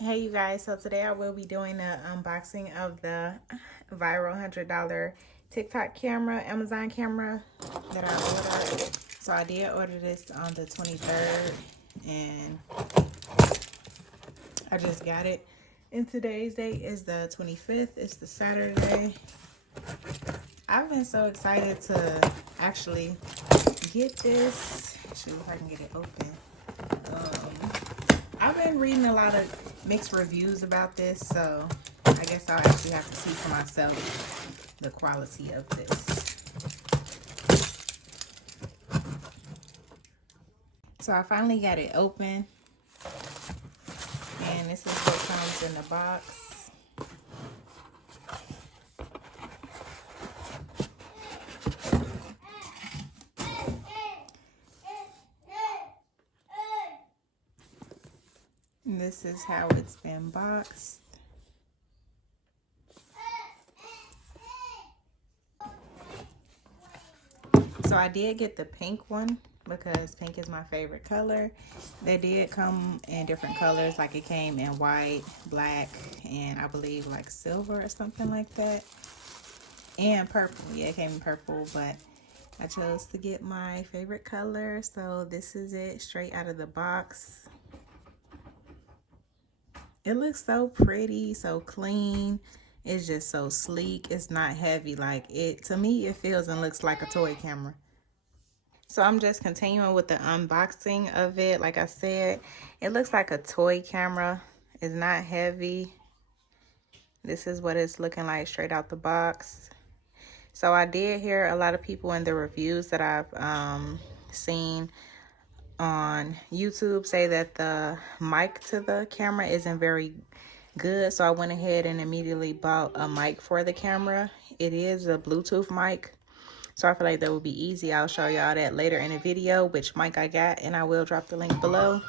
Hey you guys, so today I will be doing an unboxing of the viral $100 TikTok camera, Amazon camera that I ordered. So I did order this on the 23rd and I just got it. And today's date is the 25th, it's the Saturday. I've been so excited to actually get this. See if I can get it open. I've been reading a lot of mixed reviews about this, so I guess I'll actually have to see for myself the quality of this. So I finally got it open, and this is what comes in the box. And this is how it's been boxed. So I did get the pink one because pink is my favorite color. They did come in different colors, like it came in white, black, and I believe like silver or something like that. And purple. Yeah, it came in purple, but I chose to get my favorite color. So this is it straight out of the box. It looks so pretty, so clean. It's just so sleek. It's not heavy. Like it, to me, it feels and looks like a toy camera. So I'm just continuing with the unboxing of it. Like I said, it looks like a toy camera. It's not heavy. This is what it's looking like straight out the box. So I did hear a lot of people in the reviews that I've seen on YouTube say that the mic to the camera isn't very good. So I went ahead and immediately bought a mic for the camera. It is a Bluetooth mic. So I feel like that would be easy. I'll show y'all that later in the video, which mic I got, and I will drop the link below.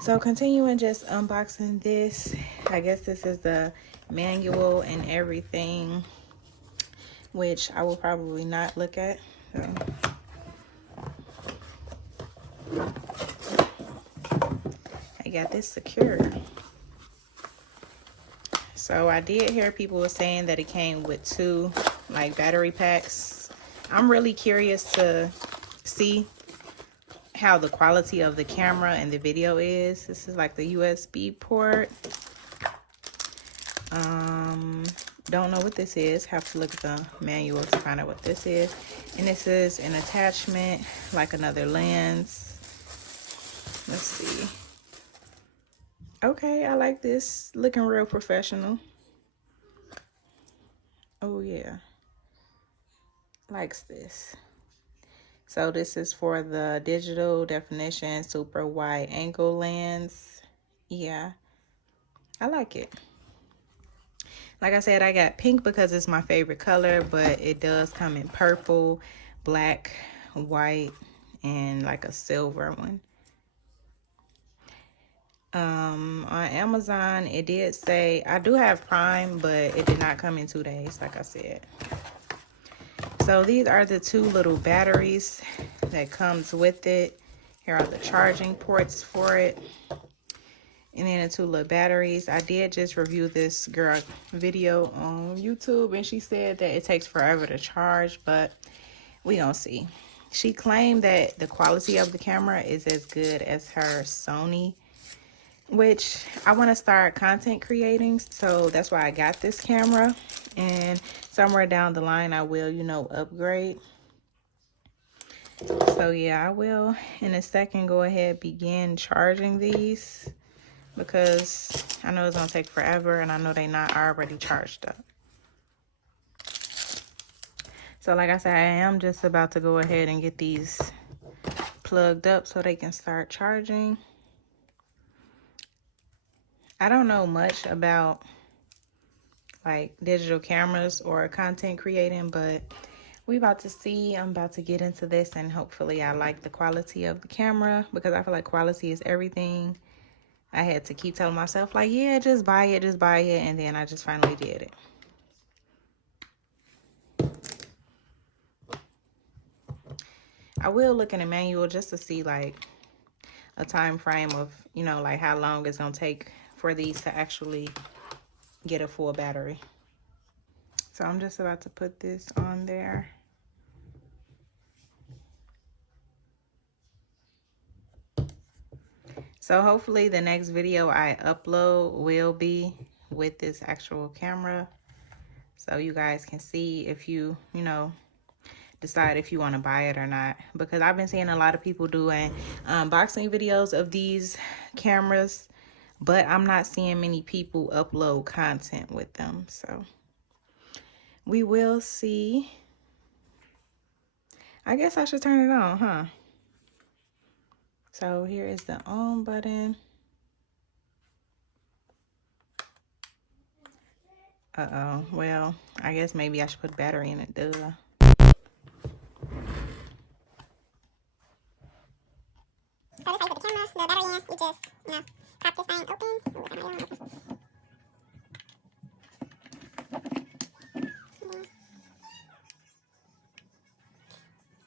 So continuing just unboxing this. I guess this is the manual and everything, which I will probably not look at. So. I got this secure. So I did hear people were saying that it came with 2 like battery packs. I'm really curious to see how the quality of the camera and the video is. This is like the USB port. Don't know what this is. Have to look at the manual to find out what this is. And this is an attachment, like another lens. Let's see. Okay, I like this. Looking real professional. Oh yeah. Likes this. So this is for the digital definition super wide angle lens. Yeah, I like it. Like I said, I got pink because it's my favorite color, but it does come in purple, black, white, and like a silver one. On Amazon, it did say, I do have Prime, but it did not come in 2 days, like I said. So these are the 2 little batteries that comes with it. Here are the charging ports for it. And then the 2 little batteries. I did just review this girl video on YouTube, and she said that it takes forever to charge, but we gonna see. She claimed that the quality of the camera is as good as her Sony, which I want to start content creating, so that's why I got this camera. And somewhere down the line I will, you know, upgrade. So yeah, I will in a second go ahead begin charging these, because I know it's gonna take forever and I know they're not already charged up. So like I said, I am just about to go ahead and get these plugged up so they can start charging. I don't know much about like digital cameras or content creating, but we about to see. I'm about to get into this, and hopefully I like the quality of the camera, because I feel like quality is everything. I had to keep telling myself like, yeah, just buy it, and then I just finally did it. I will look in the manual just to see like a time frame of, you know, like how long it's gonna take for these to actually get a full battery. So I'm just about to put this on there. So hopefully the next video I upload will be with this actual camera, so you guys can see if you decide if you want to buy it or not, because I've been seeing a lot of people doing unboxing videos of these cameras, but I'm not seeing many people upload content with them. So we will see. I guess I should turn it on, huh? So here is the on button. Uh-oh. Well, I guess maybe I should put battery in it, duh. So this way you put the camera, the battery in, you just, pop this thing open. Ooh,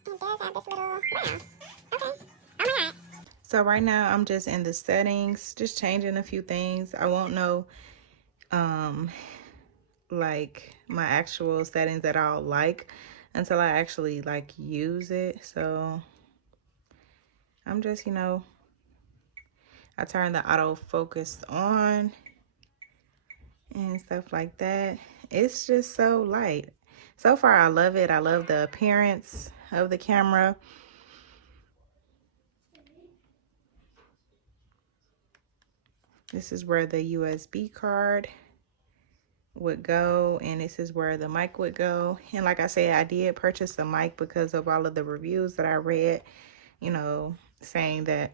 it does have this little, wow, okay, oh my god. So right now I'm just in the settings, just changing a few things. I won't know like my actual settings that I'll like until I actually like use it. So I'm just, I turn the autofocus on and stuff like that. It's just so light. So far I love it. I love the appearance of the camera. This is where the USB card would go, and this is where the mic would go. And like I said, I did purchase the mic because of all of the reviews that I read, saying that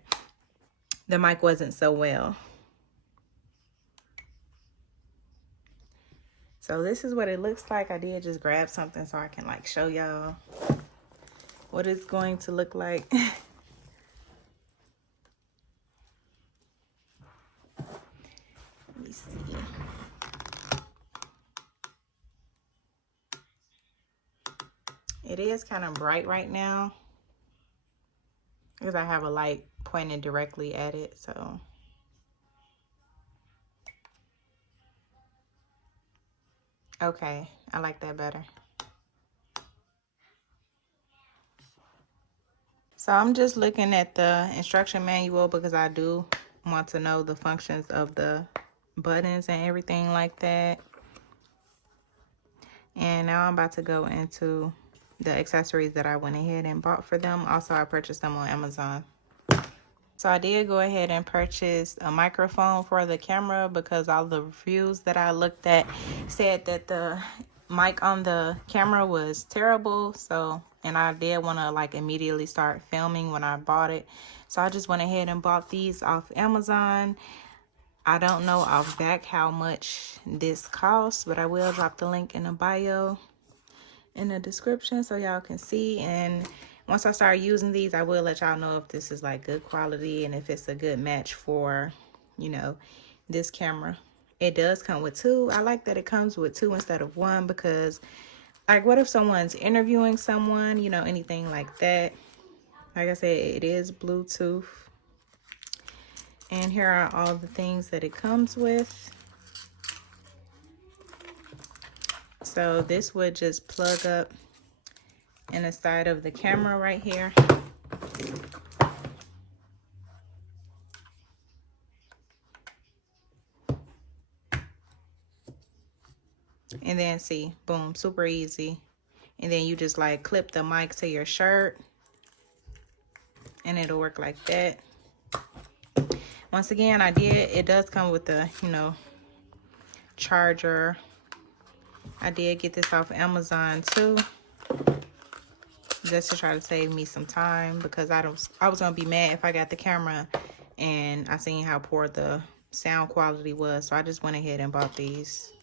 the mic wasn't so well. So this is what it looks like. I did just grab something so I can like show y'all what it's going to look like. Let me see. It is kind of bright right now because I have a light pointed directly at it, so. Okay, I like that better. So I'm just looking at the instruction manual because I do want to know the functions of the buttons and everything like that. And now I'm about to go into the accessories that I went ahead and bought for them. Also, I purchased them on Amazon. So I did go ahead and purchase a microphone for the camera because all the reviews that I looked at said that the mic on the camera was terrible. So, and I did want to like immediately start filming when I bought it. So I just went ahead and bought these off Amazon. I don't know off back how much this costs, but I will drop the link in the bio in the description so y'all can see. And once I start using these, I will let y'all know if this is like good quality and if it's a good match for, this camera. It does come with two. I like that it comes with two instead of one because, like, what if someone's interviewing someone, anything like that. Like I said, it is Bluetooth. And here are all the things that it comes with. So this would just plug up in the side of the camera right here. And then see, boom, super easy. And then you just like clip the mic to your shirt and it'll work like that. Once again, it does come with the, charger. I did get this off Amazon too, just to try to save me some time because I was gonna be mad if I got the camera and I seen how poor the sound quality was. So I just went ahead and bought these.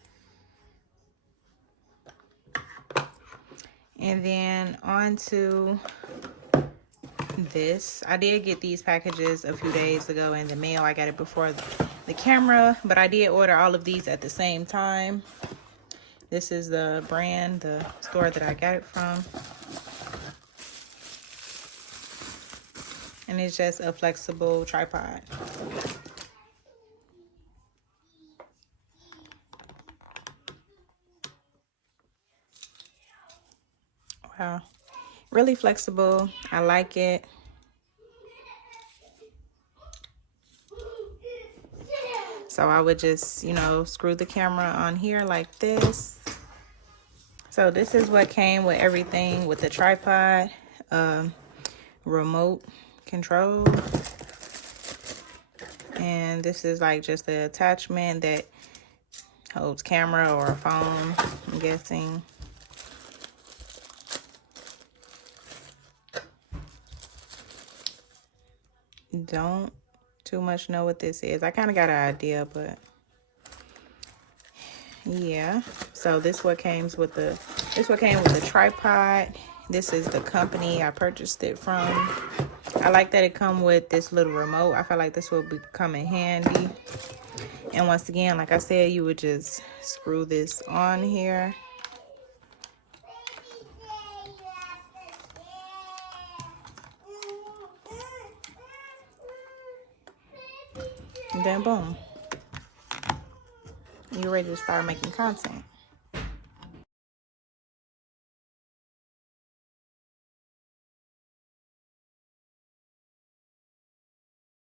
And then on to this. I did get these packages a few days ago in the mail. I got it before the camera, but I did order all of these at the same time. This is the brand, the store that I got it from. And it's just a flexible tripod. Wow. Really flexible. I like it. So I would just, you know, screw the camera on here like this. So this is what came with everything, with the tripod, remote control. And this is like just the attachment that holds camera or a phone, I'm guessing. Don't too much know what this is. I kind of got an idea, but yeah. So this what came with the tripod. This is the company I purchased it from. I like that it come with this little remote. I feel like this will come in handy. And once again, like I said, you would just screw this on here. And then boom. You're ready to start making content.